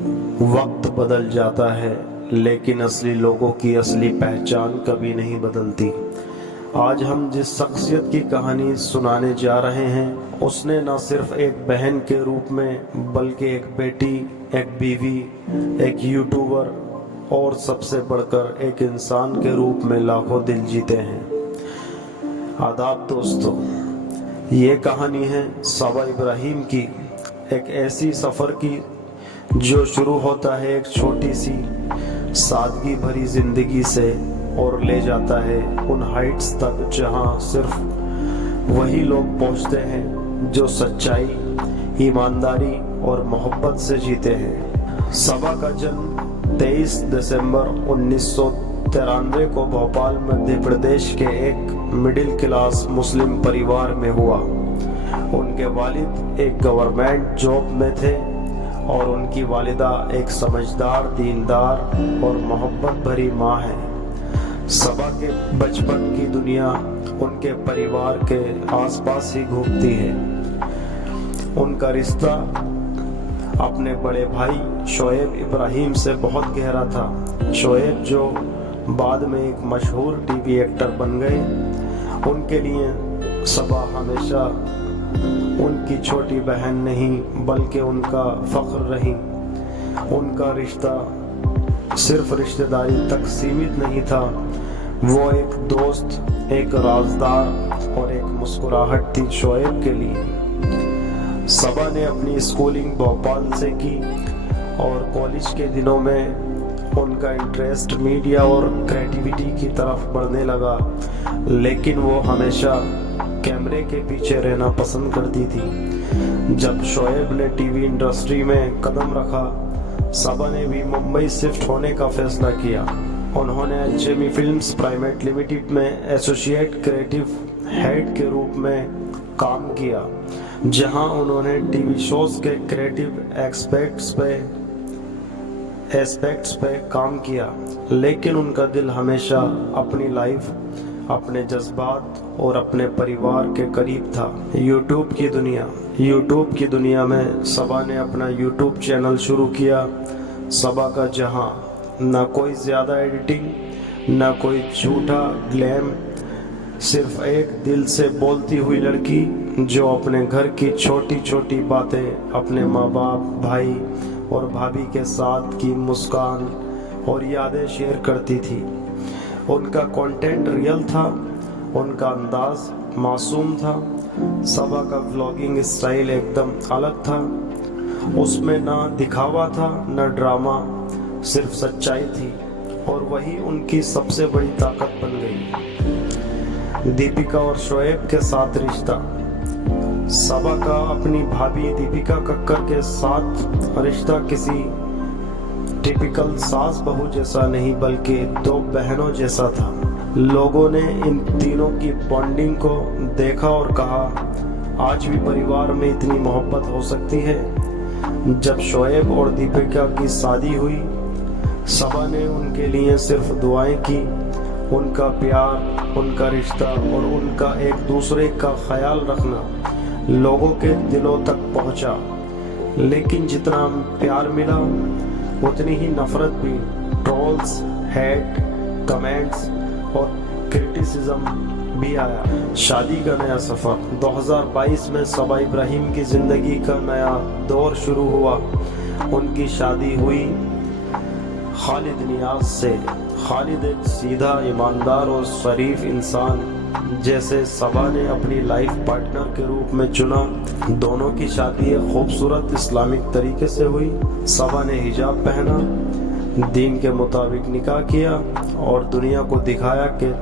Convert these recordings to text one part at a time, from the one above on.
वक्त बदल जाता है लेकिन असली लोगों की असली पहचान कभी नहीं बदलती। आज हम जिस शख्सियत की कहानी सुनाने जा रहे हैं, उसने न सिर्फ एक बहन के रूप में बल्कि एक बेटी, एक बीवी, एक यूट्यूबर और सबसे बढ़कर एक इंसान के रूप में लाखों दिल जीते हैं। आदाब दोस्तों, ये कहानी है सबा इब्राहिम की, एक ऐसी सफ़र की जो शुरू होता है एक छोटी सी सादगी भरी ज़िंदगी से और ले जाता है उन हाइट्स तक जहां सिर्फ वही लोग पहुंचते हैं जो सच्चाई, ईमानदारी और मोहब्बत से जीते हैं। सबा का जन्म 23 दिसंबर 1993 को भोपाल मध्य प्रदेश के एक मिडिल क्लास मुस्लिम परिवार में हुआ। उनके वालिद एक गवर्नमेंट जॉब में थे और उनकी वालिदा एक समझदार, दीनदार और मोहब्बत भरी माँ है। सबा के बचपन की दुनिया उनके परिवार के आसपास ही घूमती है। उनका रिश्ता अपने बड़े भाई शोएब इब्राहिम से बहुत गहरा था। शोएब जो बाद में एक मशहूर टीवी एक्टर बन गए, उनके लिए सबा हमेशा उनकी छोटी बहन नहीं बल्कि उनका फख्र रही। उनका रिश्ता सिर्फ रिश्तेदारी तक सीमित नहीं था, वो एक दोस्त, एक राजदार और एक मुस्कुराहट थी शोएब के लिए। सबा ने अपनी स्कूलिंग भोपाल से की और कॉलेज के दिनों में उनका इंटरेस्ट मीडिया और क्रिएटिविटी की तरफ बढ़ने लगा, लेकिन वो हमेशा कैमरे के पीछे रहना पसंद करती थी। जब शोएब ने टीवी इंडस्ट्री में कदम रखा, सबा ने भी मुंबई शिफ्ट होने का फैसला किया। उन्होंने एलचेमी फिल्म्स प्राइवेट लिमिटेड में एसोसिएट क्रिएटिव हेड के रूप में काम किया, जहां उन्होंने टीवी शोज के क्रिएटिव एस्पेक्ट्स पे काम किया, लेकिन उनका दिल हमेशा अपनी लाइफ, अपने जज्बात और अपने परिवार के करीब था। यूट्यूब की दुनिया में सबा ने अपना यूट्यूब चैनल शुरू किया, सबा का जहां। ना कोई ज़्यादा एडिटिंग, ना कोई झूठा ग्लैम, सिर्फ एक दिल से बोलती हुई लड़की जो अपने घर की छोटी छोटी बातें अपने माँ बाप, भाई और भाभी के साथ की मुस्कान और यादें शेयर करती थी। उनका कंटेंट रियल था, उनका अंदाज मासूम था। सबा का व्लॉगिंग स्टाइल एकदम अलग था, उसमें ना दिखावा था ना ड्रामा, सिर्फ सच्चाई थी और वही उनकी सबसे बड़ी ताकत बन गई। दीपिका और शोएब के साथ रिश्ता। सबा का अपनी भाभी दीपिका कक्कर के साथ रिश्ता किसी टिपिकल सास बहू जैसा नहीं बल्कि दो बहनों जैसा था। लोगों ने इन तीनों की बॉन्डिंग को देखा और कहा, आज भी परिवार में इतनी मोहब्बत हो सकती है। जब शोएब और दीपिका की शादी हुई, सबा ने उनके लिए सिर्फ दुआएं की। उनका प्यार, उनका रिश्ता और उनका एक दूसरे का ख्याल रखना लोगों के दिलों तक पहुंचा। लेकिन जितना प्यार मिला उतनी ही नफरत भी, ट्रोल्स, हेट, कमेंट्स और क्रिटिसिज्म भी आया। शादी का नया सफ़र। 2022 में सबा इब्राहिम की ज़िंदगी का नया दौर शुरू हुआ। उनकी शादी हुई खालिद नियाज से। खालिद एक सीधा, ईमानदार और शरीफ इंसान जैसे सबा ने अपनी लाइफ पार्टनर के रूप में चुना। दोनों की शादी एक खूबसूरत इस्लामिक तरीके से हुई। सबा ने हिजाब पहना, दीन के मुताबिक निकाह किया और दुनिया को दिखाया कि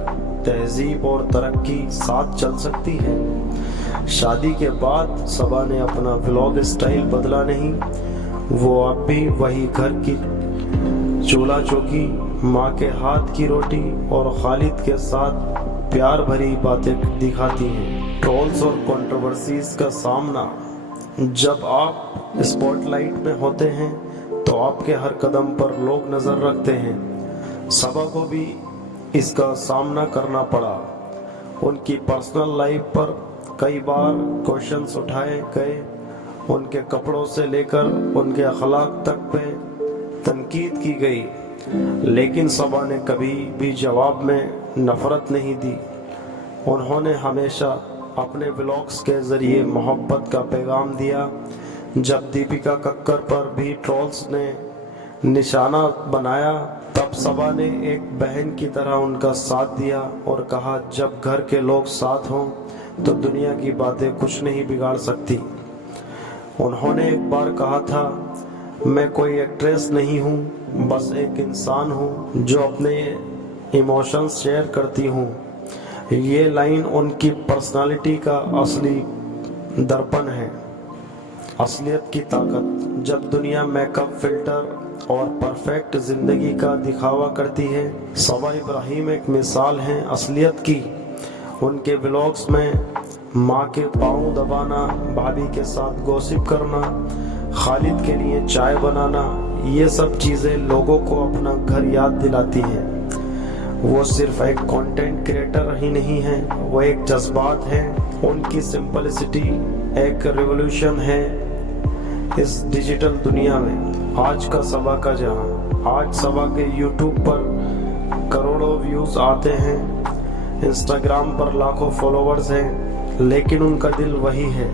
तहजीब और तरक्की साथ चल सकती है। शादी के बाद सबा ने अपना व्लॉग स्टाइल बदला नहीं। वो अब भी वही घर की चूल्हा चौकी, माँ के हाथ की रोटी और खालिद के साथ प्यार भरी बातें दिखाती हैं। ट्रोल्स और कंट्रोवर्सीज का सामना। जब आप स्पॉटलाइट में होते हैं तो आपके हर कदम पर लोग नज़र रखते हैं। सबा को भी इसका सामना करना पड़ा। उनकी पर्सनल लाइफ पर कई बार क्वेश्चंस उठाए गए ان کے کپڑوں سے لے کر ان کے اخلاق تک پہ تنقید کی گئی، لیکن صبا نے کبھی بھی جواب میں نفرت نہیں دی۔ انہوں نے ہمیشہ اپنے ولاگز کے ذریعے محبت کا پیغام دیا۔ جب دیپیکا ککر پر بھی ٹرولز نے نشانہ بنایا، تب صبا نے ایک بہن کی طرح ان کا ساتھ دیا اور کہا جب گھر کے لوگ ساتھ ہوں تو دنیا کی باتیں کچھ نہیں بگاڑ سکتی۔ انہوں نے ایک بار کہا تھا، میں کوئی ایکٹریس نہیں ہوں، بس ایک انسان ہوں جو اپنے ایموشنز شیئر کرتی ہوں۔ یہ لائن ان کی پرسنالٹی کا اصلی درپن ہے، اصلیت کی طاقت۔ جب دنیا میک اپ، فلٹر اور پرفیکٹ زندگی کا دکھاوا کرتی ہے، صبا ابراہیم ایک مثال ہیں اصلیت کی۔ ان کے ولاگز میں ماں کے پاؤں دبانا، بھابھی کے ساتھ گوسپ کرنا، خالد کے لیے چائے بنانا، یہ سب چیزیں لوگوں کو اپنا گھر یاد دلاتی ہیں۔ وہ صرف ایک کنٹینٹ کریٹر ہی نہیں ہیں، وہ ایک جذبات ہیں۔ ان کی سمپلسٹی ایک ریولوشن ہے اس ڈیجیٹل دنیا میں۔ آج کا صبا کا جہاں، آج صبا کے یوٹیوب پر کروڑوں ویوز آتے ہیں، انسٹاگرام پر لاکھوں فالوورز ہیں، لیکن ان کا دل وہی ہے،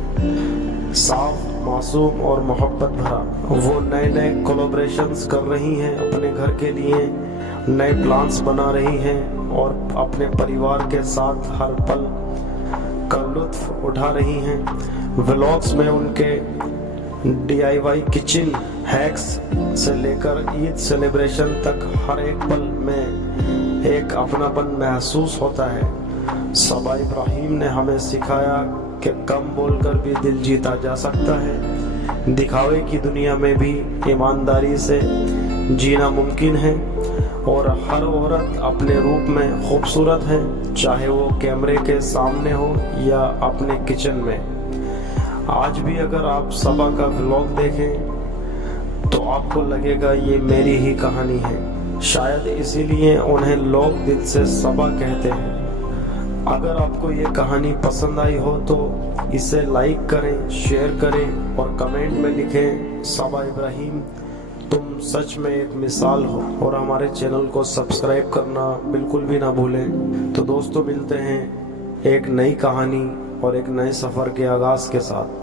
صاف، معصوم اور محبت بھرا۔ وہ نئے نئے کولیبریشنز کر رہی ہیں، اپنے گھر کے لیے نئے پلانز بنا رہی ہیں اور اپنے پریوار کے ساتھ ہر پل کا لطف اٹھا رہی ہیں۔ ولاگز میں ان کے DIY کچن ہیکس سے لے کر عید سیلیبریشن تک ہر ایک پل میں ایک اپناپن محسوس ہوتا ہے۔ صبا ابراہیم نے ہمیں سکھایا کہ کم بول کر بھی دل جیتا جا سکتا ہے، دکھاوے کی دنیا میں بھی ایمانداری سے جینا ممکن ہے، اور ہر عورت اپنے روپ میں خوبصورت ہے، چاہے وہ کیمرے کے سامنے ہو یا اپنے کچن میں۔ آج بھی اگر آپ صبا کا ولاگ دیکھیں تو آپ کو لگے گا یہ میری ہی کہانی ہے، شاید اسی لیے انہیں لوگ دل سے صبا کہتے ہیں۔ اگر آپ کو یہ کہانی پسند آئی ہو تو اسے لائک کریں، شیئر کریں اور کمنٹ میں لکھیں صبا ابراہیم تم سچ میں ایک مثال ہو، اور ہمارے چینل کو سبسکرائب کرنا بالکل بھی نہ بھولیں۔ تو دوستو، ملتے ہیں ایک نئی کہانی اور ایک نئے سفر کے آغاز کے ساتھ۔